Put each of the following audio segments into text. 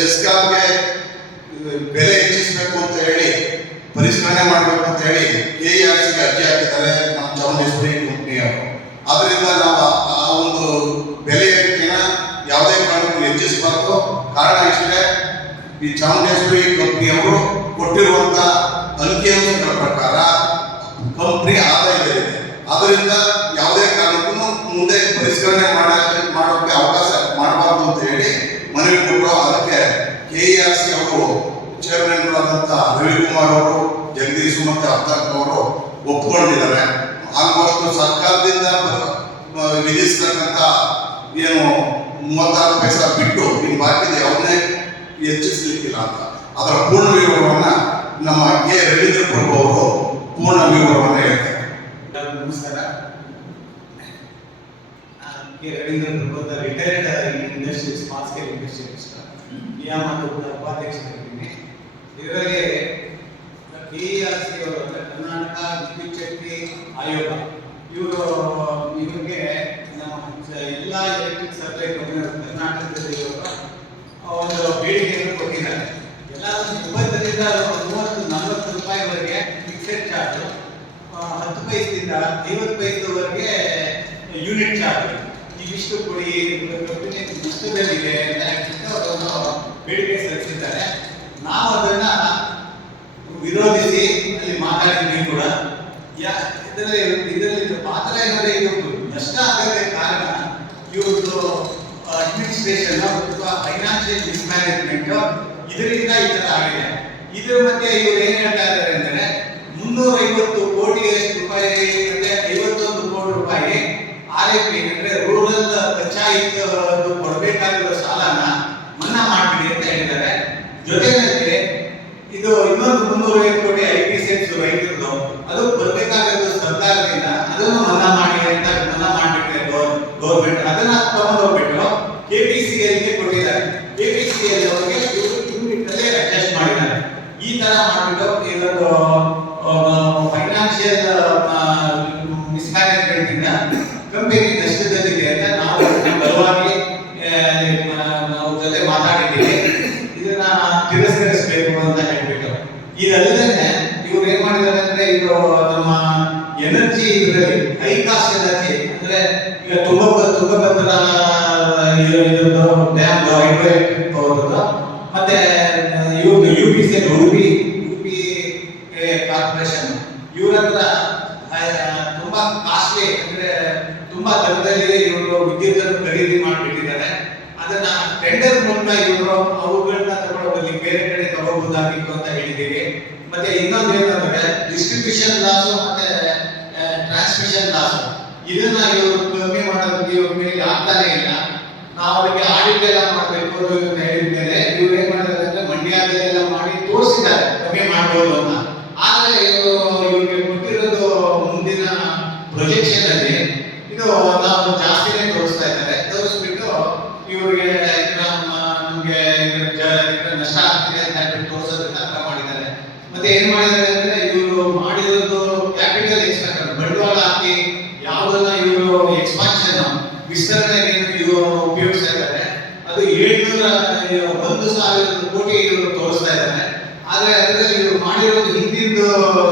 ಚೆಸ್ಕಾಮ್ಗೆ ಬೆಲೆ ಹೆಚ್ಚಿಸಬೇಕು ಅಂತ ಹೇಳಿ, ಪರಿಷ್ಕರಣೆ ಮಾಡಬೇಕು ಅಂತ ಹೇಳಿ ಕೆ ಆರ್ ಸಿಗೆ ಅರ್ಜಿ ಹಾಕಿದ್ದಾರೆ ನಮ್ಮ ಚಾಮುಂಡೇಶ್ವರಿ ಕಂಪ್ನಿಯವರು ಅದರಿಂದ ನಾವು ಆ- ಒಂದು ಬೆಲೆ ಏರಿಕೆನ ಯಾವುದೇ ಕಾರಣಕ್ಕೂ ಹೆಚ್ಚಿಸಬಾರ್ದು. ಕಾರಣ ಇಷ್ಟೇ, ಈ ಚಾಮುಂಡೇಶ್ವರಿ ಕಂಪ್ನಿಯವರು ಕೊಟ್ಟಿರುವಂತ ಅಂಕಿಅಂಶಗಳ ಪ್ರಕಾರ ಕಂಪ್ನಿ ಆದಾಯದಲ್ಲಿದೆ ಅದರಿಂದ ಯಾವುದೇ ಕಾರಣಕ್ಕೂ ಮುಂದೆ ಪರಿಷ್ಕರಣೆ ಮಾಡೋಕೆ ಮಾಡೋಕ್ಕೆ ಅವಕಾಶ ಮಾಡಬಾರ್ದು ಅಂತ ಹೇಳಿ ಕೆ ಆರ್ ಸಿ ಅವರು ಚೇರ್ಮನ್ಗಳಾದಂಥ ರವಿಕುಮಾರ್ ಅವರು, ಜಗದೀಶ್ ಮತ್ತು ಅರ್ಥಕ್ ಅವರು ಒಪ್ಕೊಂಡಿದ್ದಾರೆ. ಆಲ್ಮೋಸ್ಟ್ ಸರ್ಕಾರದಿಂದ ವಿಧಿಸ್ತಕ್ಕಂಥ ಏನು ಮೂವತ್ತಾರು ಪೈಸಾ ಬಿಟ್ಟು ಈ ಬಾಕಿದೆ ಅವನ್ನೇ ಹೆಚ್ಚಿಸ್ಲಿಕ್ಕಿಲ್ಲ ಅಂತ. ಅದರ ಪೂರ್ಣ ವಿವರವನ್ನ ನಮ್ಮ ಕೆ. ರವೀಂದ್ರ ಪ್ರಭು ಅವರು ಪೂರ್ಣ ವಿವರವನ್ನ ಹೇಳ್ತಾರೆ. ನಮಸ್ಕಾರ. K. Ravindra Prabhu retired industry small scale industrialist ನಿಯಾಮಕ ಉಪಾಧ್ಯಕ್ಷರಾಗಿದ್ದೀನಿ ಇದರಲ್ಲಿ ಕೆ ಆರ್ ಸಿ ಅವರು ಅಂದರೆ ಕರ್ನಾಟಕ ವಿದ್ಯುತ್ ಶಕ್ತಿ ಆಯೋಗ, ಇವರು, ಇವರಿಗೆ ನಮ್ಮ ಎಲ್ಲ ಎಲೆಕ್ಟ್ರಿಕ್ ಸಪ್ಲೈ ಕಂಪನಿಗಳು ಕರ್ನಾಟಕದಲ್ಲಿ ಇವರು ಒಂದು ಬೇಡಿಕೆಯನ್ನು ಕೊಟ್ಟಿದ್ದಾರೆ. ಎಲ್ಲ ಇಪ್ಪತ್ತರಿಂದ ಮೂವತ್ತು, ನಲವತ್ತು ರೂಪಾಯಿವರೆಗೆ ಫಿಕ್ಸೆಡ್ ಚಾರ್ಜ್ ಹತ್ತು ಪೈಸಿಂದ ಐವತ್ತು ಪೈಸವರೆಗೆ ಯೂನಿಟ್ ಚಾರ್ಜ್ ಇವಿಷ್ಟು ಕೊಡಿ ಹೇಳ್ಬಿಟ್ಟು ಅವರೊಂದು ಬೇಡಿಕೆ ಸಲ್ಲಿಸಿದ್ದಾರೆ. ನಾವು ಅದನ್ನ ವಿರೋಧಿಸಿ ಅಲ್ಲಿ ಮಾತಾಡಿದ್ವಿ ಕೂಡ. ಇದರಲ್ಲಿ ಇದರಲ್ಲಿ ಪಾತ್ರ ಏನಂದ್ರೆ ಇದು ನಷ್ಟ ಆಗದೆ ಕಾರಣ ಇವ್ರದ್ದು ಅಡ್ಮಿನಿಸ್ಟ್ರೇಷನ್ ಅಥವಾ ಫೈನಾನ್ಷಿಯಲ್ ಮಿಸ್ಮ್ಯಾನೇಜ್ಮೆಂಟ್ ಇದರಿಂದ ಈ ತರ ಆಗಿದೆ. ಇದ್ರ ಮಧ್ಯೆ ಇವರು ಏನ್ ಹೇಳ್ತಾ ಇದ್ದಾರೆ ಅಂದ್ರೆ ಮುನ್ನೂರ ಕೋಟಿ ರೂಪಾಯಿ ಮತ್ತೆ ಐವತ್ತೊಂದು ಕೋಟಿ ರೂಪಾಯಿ ಆರ್ ಎಫ್ ಏನಂದ್ರೆ ರೂರಲ್ ಪಂಚಾಯತ್ ಕೊಡಬೇಕಾಗಿರೋ ಸಾಲನ ಮನ್ನಾ ಮಾಡ್ಬಿಡಿ ಅಂತ ಹೇಳಿದ್ದಾರೆ. ಜೊತೆಗೆ ಇದು ಇನ್ನೊಂದು ಮುನ್ನೂರೈವತ್ತು ಕೋಟಿ ಐ ಪಿ ಸಿ ಎಕ್ಸ್ ರೈತರದು ಅದು ಬರಬೇಕಾಗಿರೋದು ಸರ್ಕಾರದಿಂದ, ಅದನ್ನು ಮನ್ನಾ ಮಾಡಿ ಅಂತ ಮನ್ನಾ ಮಾಡಿಬಿಟ್ರೆ ಗೌರ್ಮೆಂಟ್ ಅದನ್ನ ತಗೊಂಡೋಗ್ಬಿಟ್ಟು ಕೆ ಪಿ ಸಿ ಎಲ್ಗೆ ಕೊಟ್ಟಿದ್ದಾರೆ. ಕೆ ಪಿ ಸಿ ಎಲ್ ಅವರಿಗೆ ಅಡ್ಜಸ್ಟ್ ಮಾಡಿದ್ದಾರೆ. ಈ ತರ ಮಾಡಿಬಿಟ್ಟು ಇದೊಂದು ಫೈನಾನ್ಷಿಯಲ್ ಮಿಸ್ಮ್ಯಾನೇಜ್ಮೆಂಟ್ ಇಂದ ಕಂಪನಿ ನಷ್ಟದಲ್ಲಿದೆ ಅಂತ ನಾವು ಅದನ್ನ ಬಲವಾಗಿ ಆ, ನಾವು ಜೊತೆ ಮಾತಾಡಿದ್ದೀವಿ ಇದನ್ನ ತಿರಸ್ಕರಿಸಬೇಕು ಅಂತ ಹೇಳ್ಬಿಟ್ಟು ಇದಲ್ಲದೆ ಇವ್ರು ಏನ್ ಮಾಡಿದ್ದಾರೆ ಅಂದ್ರೆ ಇದು ನಮ್ಮ ಎನರ್ಜಿ ಇದರಲ್ಲಿ ಹೈ ಕಾಸ್ಟ್ ಎನರ್ಜಿ ಅಂದ್ರೆ ಈಗ ತುಂಬ ತುಂಬ ಇದೊಂದು ಡ್ಯಾಮ್ ಹೈಡ್ರೋ ಪವರ್ದು ಮತ್ತೆ ಇವ್ರದ್ದು U P C Udupi Udupi corporation ಇವ್ರ ಹತ್ರ ತುಂಬಾ ಕಾಸ್ಟ್ಲಿ ಅಂದ್ರೆ ತುಂಬಾ ದರದಲ್ಲಿ ಇವರು ವಿದ್ಯುತ್ ಅನ್ನು ಖರೀದಿ ಮಾಡಿಬಿಟ್ಟಿದ್ದಾರೆ. ಅದನ್ನ ಟೆಂಡರ್ ಮೂಲಕ ಇವರು ಅವುಗಳನ್ನ ತಗೊಳ್ಳೋದಲ್ಲಿ ಬೇರೆ ಕಡೆ ತಗೋಬಹುದಾಗಿತ್ತು ಅಂತ ಹೇಳಿದ್ದೀವಿ. ಮತ್ತೆ ಇನ್ನೊಂದು ಏನಂದ್ರೆ ಡಿಸ್ಟ್ರಿಬ್ಯೂಷನ್ ಲಾಸ್ ಮತ್ತೆ ಲಾಸ್ ಇದನ್ನ ಇವರು ಕಮ್ಮಿ ಮಾಡೋದಕ್ಕೆ ಇವ್ರ ಮೇಲೆ ಇಲ್ಲ. ನಾವು ಅವರಿಗೆ ಆಡಿಟ್ ಎಲ್ಲ ಮಾಡಬೇಕು ಅಂತ ಹೇಳಿದ್ಮೇಲೆ ಇವ್ರು ಏನ್ ಮಾಡಿದ್ದಾರೆ ಅಂದ್ರೆ ಮಂಡ್ಯದಲ್ಲೆಲ್ಲ ಮಾಡಿ ತೋರಿಸಿದ್ದಾರೆ, ಕಮ್ಮಿ ಮಾಡ್ಬೋದು ಅಂತ. ಆದ್ರೆ ಇವರು ಇವ್ರಿಗೆ ಕೊಟ್ಟಿರೋದು ಮುಂದಿನ ಪ್ರೊಜೆಕ್ಷನ್ ಅಲ್ಲಿ ಇದು ನಾವು ಜಾಸ್ತಿನೇ ತೋರಿಸ್ತಾ ಇದ್ದಾರೆ. ತೋರಿಸ್ಬಿಟ್ಟು ಇವರಿಗೆ ನಮ್ಗೆ ನಷ್ಟ ಆಗ್ತಿದೆ ಅಂತ ತೋರಿಸೋದಕ್ಕೆ ಅರ್ಥ ಮಾಡಿದ್ದಾರೆ. ಮತ್ತೆ ಏನ್ ಮಾಡಿದ್ದಾರೆ ಅಂದ್ರೆ ಇವರು ಮಾಡಿರೋದು ಕ್ಯಾಪಿಟಲ್ ಎಕ್ಸ್ಪೆಂಡರ್ ಬಂಡವಾಳ ಹಾಕಿ ಯಾವ್ದನ್ನ ಇವರು ಎಕ್ಸ್ಪಾನ್ಷನ್ ವಿಸ್ತರಣೆಗೆ ಇವರು ಉಪಯೋಗಿಸ್ತಾ ಇದ್ದಾರೆ ಅದು ಏಳ್ನೂರ ಒಂದು ಸಾವಿರ ಕೋಟಿ ಇವರು ತೋರಿಸ್ತಾ ಇದ್ದಾರೆ ಆದ್ರೆ ಅದರಲ್ಲಿ ಇವರು ಮಾಡಿರೋದು ಹಿಂದಿಂದು ಆ,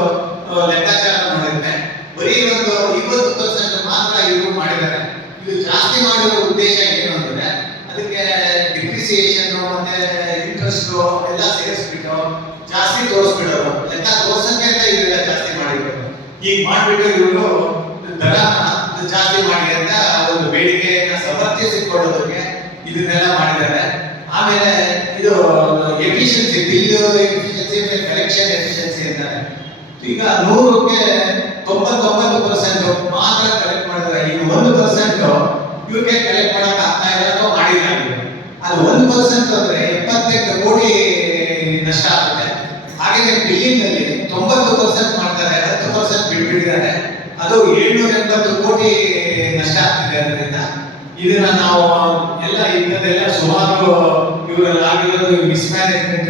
ಲೆಕ್ಕಾಚಾರ ನೋಡಿದ್ರೆ ಬರೀ ಒಂದು ಇವತ್ತು ಪರ್ಸೆಂಟ್ ಮಾತ್ರ ಇವರು ಮಾಡಿದ್ದಾರೆ. ಇದು ಜಾಸ್ತಿ ಮಾಡಿರೋ ಉದ್ದೇಶ ಏನು ಅಂದ್ರೆ, ಅದಕ್ಕೆ ಡಿಪ್ರಿಸಿಯೇಷನ್ ಮತ್ತೆ ಇಂಟ್ರೆಸ್ಟ್ ಎಲ್ಲ ಸೇರಿಸ್ಬಿಟ್ಟು ಜಾಸ್ತಿ ತೋರಿಸ್ಬಿಡೋರು. ಲೆಕ್ಕ ತೋರ್ಸಂಗೆ ಅಂತ ಇವರೆಲ್ಲ ಜಾಸ್ತಿ ಮಾಡಿಬಿಟ್ಟು ಈಗ ಮಾಡಿಬಿಟ್ಟು ಇವರು ದರ ಜಾಸ್ತಿ ಮಾಡಿ ಅಂತ ಒಂದು ಬೇಡಿಕೆಯನ್ನ ಸಮರ್ಥಿಸಿಕೊಳ್ಳೋದಕ್ಕೆ ಇದನ್ನೆಲ್ಲ ಮಾಡಿದ್ದಾರೆ. ಆಮೇಲೆ ಇದು efficiency bill efficiency collection efficiency ಅಂತಾರೆ. ಈಗ ನೂರಕ್ಕೆ ತೊಂಬತ್ತೊಂಬತ್ತು ಪರ್ಸೆಂಟ್ ಮಾತ್ರ ಕಲೆಕ್ಟ್ ಮಾಡಿದ್ರೆ ಈಗ ಒಂದು ಪರ್ಸೆಂಟ್ ಇವ್ರಿಗೆ ಕಲೆಕ್ಟ್ ಮಾಡಕ್ ಆಗ್ತಾ ಇಲ್ಲ ಅಥವಾ ಮಾಡಿಲ್ಲ. ಅದು ಒಂದು ಪರ್ಸೆಂಟ್ ಅಂದ್ರೆ ಎಪ್ಪತ್ತೆಂಟು ಕೋಟಿ ನಷ್ಟ ಆಗುತ್ತೆ ಹಾಗೆ ಬಿಲ್ಲಿಂಗ್ ಅಲ್ಲಿ ತೊಂಬತ್ತು ಪರ್ಸೆಂಟ್ ಮಾಡ್ತಾರೆ, ಹತ್ತು ಪರ್ಸೆಂಟ್ ಬಿಟ್ಬಿಟ್ಟಿದ್ದಾರೆ ಅದು ಏಳ್ನೂರ ಎಂಬತ್ತು ಕೋಟಿ ನಷ್ಟ ಆಗ್ತಿದೆ ಅದರಿಂದ ಇದನ್ನ ನಾವು ಎಲ್ಲ ಇದ್ದದೆಲ್ಲ ಸುಮಾರು ಇವರಲ್ಲಿ ಆಗಿರೋದು ಮಿಸ್ಮ್ಯಾನೇಜ್ಮೆಂಟ್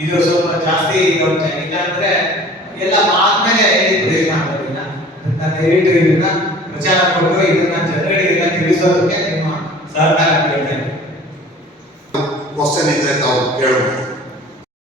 ಇದು ಸ್ವಲ್ಪ ಜಾಸ್ತಿ ಇದೆ ಇಲ್ಲ ಅಂದ್ರೆ ಎಲ್ಲ ಆದ್ಮೇಲೆ ಪ್ರಯೋಜನ ಆಗೋದಿಲ್ಲ ಅದನ್ನ ದಯವಿಟ್ಟು ಇದನ್ನ ಪ್ರಚಾರ ಕೊಟ್ಟು ಇದನ್ನ ಜನಗಳಿಗೆಲ್ಲ ತಿಳಿಸೋದಕ್ಕೆ ನಿಮ್ಮ ಸಹಕಾರ ಕೇಳ್ತೇನೆ ಕ್ವಶನ್ ಇದ್ರೆ ತಾವು ಕೇಳಬಹುದು